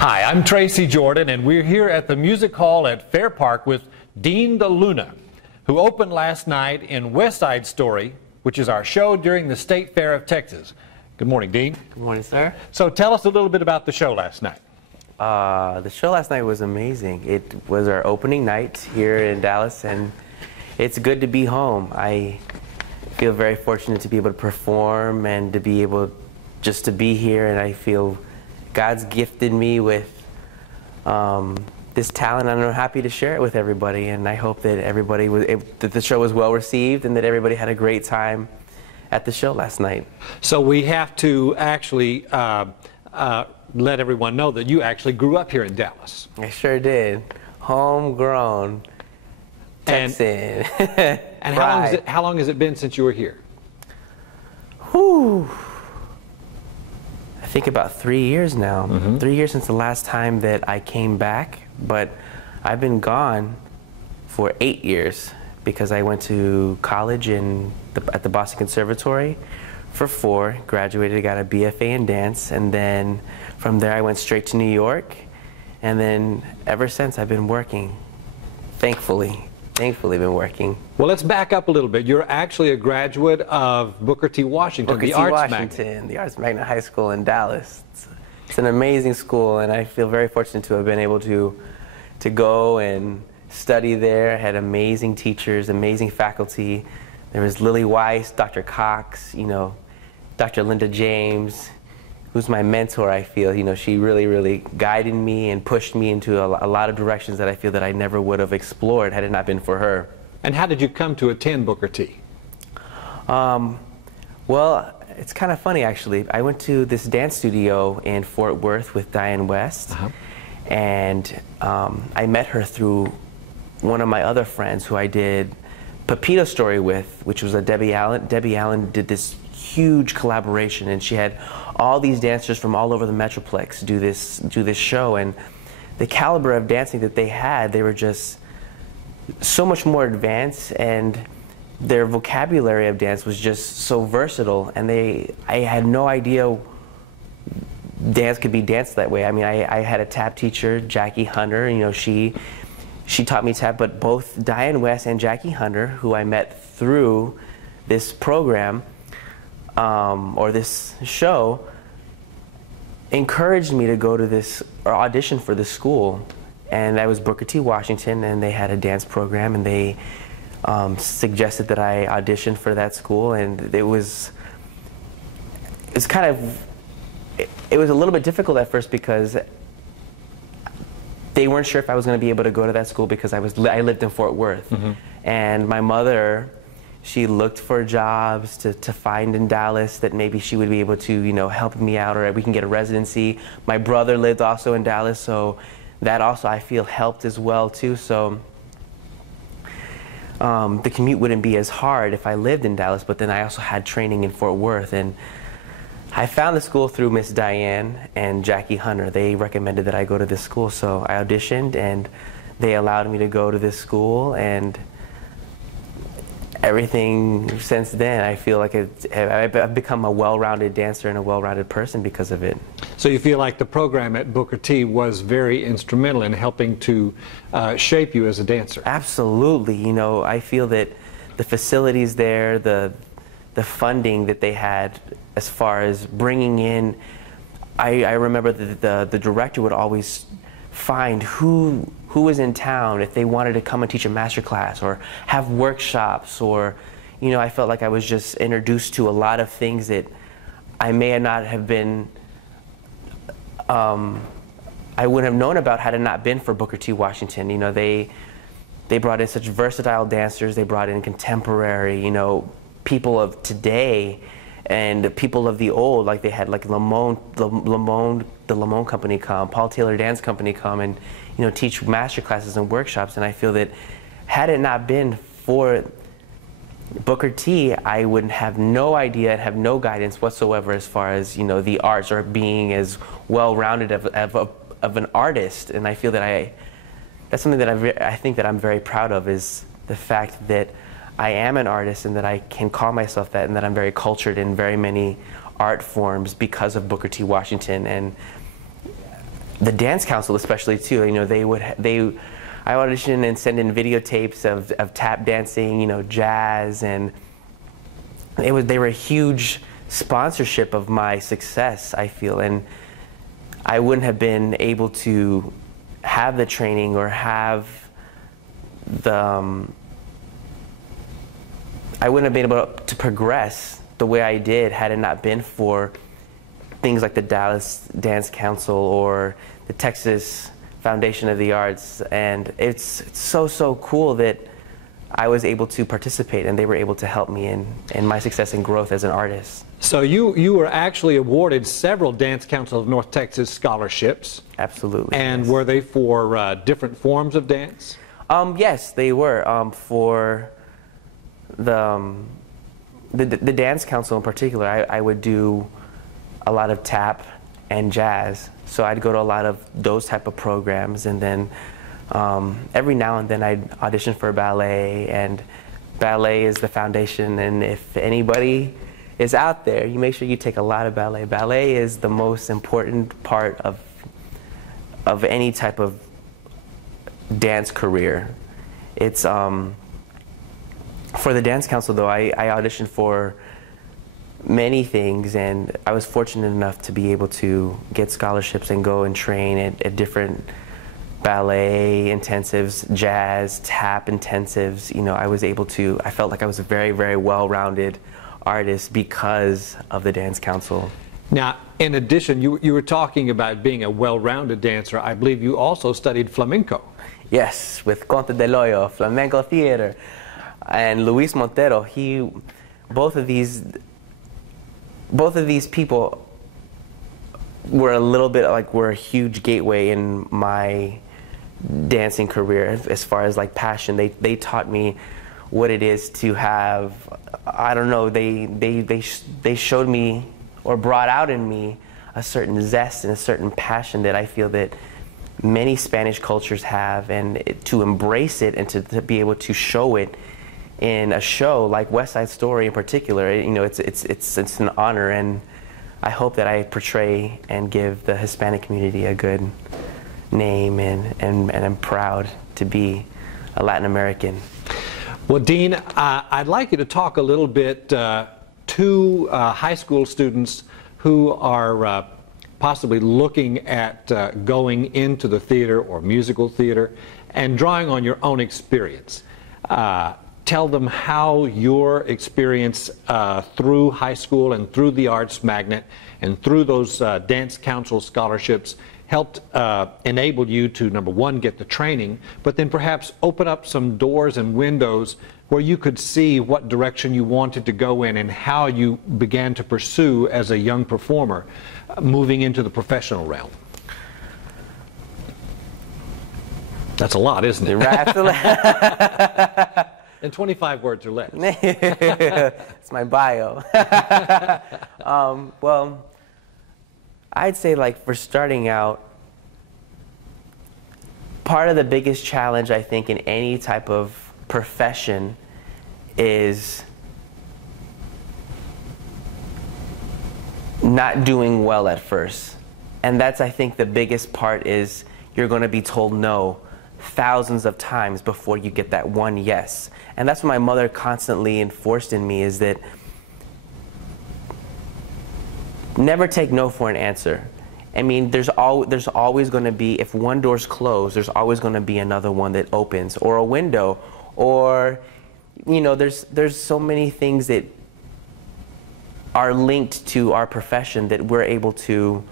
Hi, I'm Tracy Jordan, and we're here at the Music Hall at Fair Park with Dean the Luna, who opened last night in West Side Story, which is our show during the State Fair of Texas. Good morning, Dean. Good morning, sir. So tell us a little bit about the show last night. The show last night was amazing. It was our opening night here in Dallas, and it's good to be home. I feel very fortunate to be able to perform and to be able just to be here, and I feel God's gifted me with this talent, and I'm happy to share it with everybody. And I hope that that the show was well received and that everybody had a great time at the show last night. So we have to actually let everyone know that you actually grew up here in Dallas. I sure did. Homegrown Texan. And how long has it been since you were here? Whew. I think about 3 years now. 3 years since the last time that I came back, but I've been gone for 8 years because I went to college at the Boston Conservatory for 4, graduated, got a BFA in dance, and then from there I went straight to New York, and then ever since I've been working, thankfully been working. Well, let's back up a little bit. You're actually a graduate of Booker T. Washington, the Arts Magnet. The Arts Magnet High School in Dallas. It's an amazing school, and I feel very fortunate to have been able to go and study there. I had amazing teachers, amazing faculty. There was Lily Weiss, Dr. Cox, Dr. Linda James, who's my mentor. I feel, she really guided me and pushed me into a lot of directions that I feel that I never would have explored had it not been for her. And how did you come to attend Booker T? Well, it's kind of funny, actually. I went to this dance studio in Fort Worth with Diane West, and I met her through one of my other friends who I did Pepito Story with, which was a Debbie Allen. Debbie Allen did this huge collaboration, and she had all these dancers from all over the Metroplex do this show, and the caliber of dancing that they had, they were just so much more advanced, and their vocabulary of dance was just so versatile, and I had no idea dance could be danced that way. I mean, I had a tap teacher, Jackie Hunter, she taught me tap, but both Diane West and Jackie Hunter, who I met through this program, or this show, encouraged me to go to this, or audition for this school. And that was Booker T. Washington, and they had a dance program, and they suggested that I audition for that school, and it was a little bit difficult at first because they weren't sure if I was going to be able to go to that school because I lived in Fort Worth. And my mother, she looked for jobs to find in Dallas that maybe she would be able to, help me out, or we can get a residency. My brother lived also in Dallas, so that also I feel helped as well too. So the commute wouldn't be as hard if I lived in Dallas, but then I also had training in Fort Worth. And I found the school through Miss Diane and Jackie Hunter. They recommended that I go to this school, so I auditioned, and they allowed me to go to this school, and everything since then, I feel like I've become a well-rounded dancer and a well-rounded person because of it. So you feel like the program at Booker T was very instrumental in helping to shape you as a dancer? Absolutely. I feel that the facilities there, the funding that they had as far as bringing in, I remember that the director would always find who was in town if they wanted to come and teach a master class or have workshops, or I felt like I was just introduced to a lot of things that I may not have been I wouldn't have known about had it not been for Booker T. Washington. They brought in such versatile dancers. They brought in contemporary, people of today and people of the old, like they had like the Lamone Company come, Paul Taylor Dance Company come, and teach master classes and workshops. And I feel that had it not been for Booker T, I would have no idea and have no guidance whatsoever as far as the arts or being as well-rounded of an artist. And I feel that that's something that I think that I'm very proud of, is the fact that I am an artist and that I can call myself that, and that I'm very cultured in very many art forms because of Booker T. Washington. And the dance council especially too. You know, I auditioned and send in videotapes of tap dancing, you know, jazz, and they were a huge sponsorship of my success, I feel, and I wouldn't have been able to have the training or have the I wouldn't have been able to progress the way I did had it not been for things like the Dallas Dance Council or the Texas Foundation of the Arts. And it's so cool that I was able to participate and they were able to help me in my success and growth as an artist. So you were actually awarded several Dance Council of North Texas scholarships. Absolutely. And yes. were they for different forms of dance? Yes, they were. For the Dance Council in particular, I would do a lot of tap and jazz. So I'd go to a lot of those type of programs, and then every now and then I'd audition for ballet, and ballet is the foundation. And if anybody is out there, you make sure you take a lot of ballet. Ballet is the most important part of any type of dance career. It's for the Dance Council though, I auditioned for many things, and I was fortunate enough to be able to get scholarships and go and train at different ballet intensives, jazz, tap intensives. You know, I felt like I was a very, very well-rounded artist because of the Dance Council. Now, in addition, you were talking about being a well-rounded dancer. I believe you also studied flamenco. Yes, with Conte del Hoyo, Flamenco Theater, and Luis Montero. Both of these people were a huge gateway in my dancing career as far as like passion. They taught me what it is to have, I don't know, they showed me or brought out in me a certain zest and a certain passion that I feel that many Spanish cultures have, and to embrace it and to be able to show it in a show like West Side Story in particular, you know, it's an honor, and I hope that I portray and give the Hispanic community a good name, and I'm proud to be a Latin American. Well, Dean, I'd like you to talk a little bit to high school students who are possibly looking at going into the theater or musical theater and drawing on your own experience. Tell them how your experience through high school and through the Arts Magnet and through those Dance Council scholarships helped enable you to, number one, get the training, but then perhaps open up some doors and windows where you could see what direction you wanted to go in and how you began to pursue as a young performer moving into the professional realm. That's a lot, isn't it? Right. In 25 words or less. It's my bio. Well, I'd say, like, for starting out, part of the biggest challenge I think in any type of profession is not doing well at first. And that's, I think, the biggest part is you're going to be told no thousands of times before you get that one yes. And that's what my mother constantly enforced in me, is that never take no for an answer. I mean, there's always going to be, if one door's closed, there's always going to be another one that opens, or a window, or, you know, there's so many things that are linked to our profession that we're able to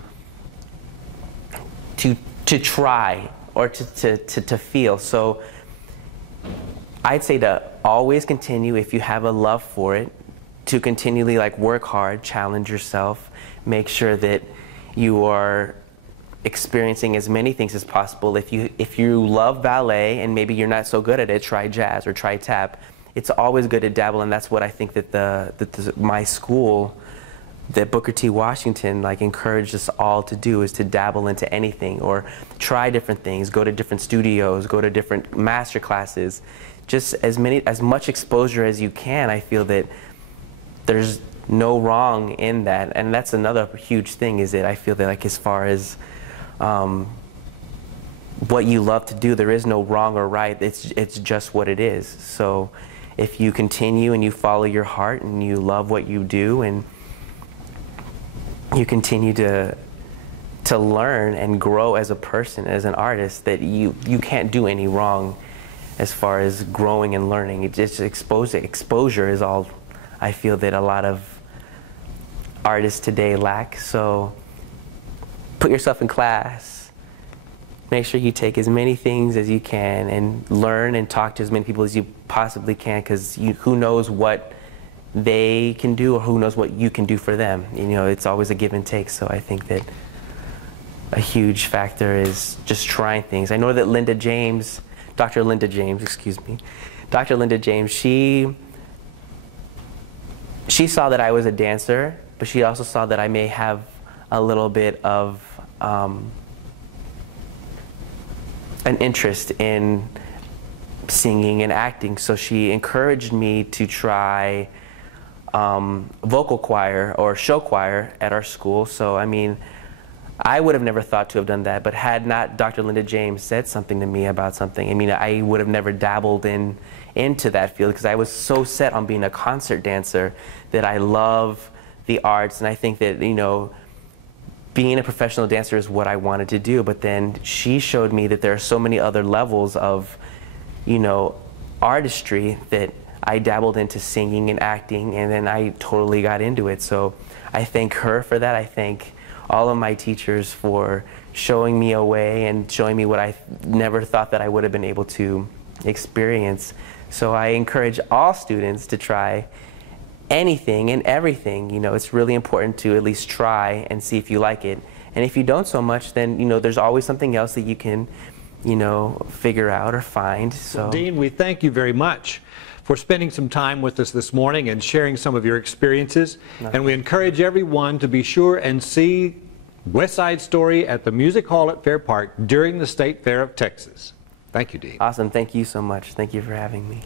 try or to feel. So I'd say to always continue, if you have a love for it, to continually, like, work hard, challenge yourself, make sure that you are experiencing as many things as possible. If you love ballet and maybe you're not so good at it, try jazz or try tap. It's always good to dabble, and that's what I think that my school, that Booker T. Washington, like, encouraged us all to do, is to dabble into anything or try different things, go to different studios, go to different master classes. Just as much exposure as you can. I feel that there's no wrong in that, and that's another huge thing, is that I feel that, like, as far as what you love to do. There is no wrong or right. It's just what it is. So if you continue and you follow your heart and you love what you do and you continue to learn and grow as a person, as an artist, that you can't do any wrong as far as growing and learning. It just exposure is all I feel that a lot of artists today lack. So put yourself in class. Make sure you take as many things as you can and learn and talk to as many people as you possibly can, because who knows what they can do or who knows what you can do for them. You know, it's always a give and take. So I think that a huge factor is just trying things. I know that Dr. Linda James, she saw that I was a dancer, but she also saw that I may have a little bit of an interest in singing and acting. So she encouraged me to try vocal choir or show choir at our school. So I mean, I would have never thought to have done that, but had not Dr. Linda James said something to me about something, I mean, I would have never dabbled into that field, because I was so set on being a concert dancer that I love the arts, and I think that, you know, being a professional dancer is what I wanted to do. But then she showed me that there are so many other levels of, you know, artistry that I dabbled into singing and acting, and then I totally got into it. So I thank her for that. I thank all of my teachers for showing me a way and showing me what I never thought that I would have been able to experience. So I encourage all students to try anything and everything. You know, it's really important to at least try and see if you like it. And if you don't so much, then, you know, there's always something else that you can, you know, figure out or find. So, well, Dean, we thank you very much for spending some time with us this morning and sharing some of your experiences. And we encourage everyone to be sure and see West Side Story at the Music Hall at Fair Park during the State Fair of Texas. Thank you, Dean. Awesome. Thank you so much. Thank you for having me.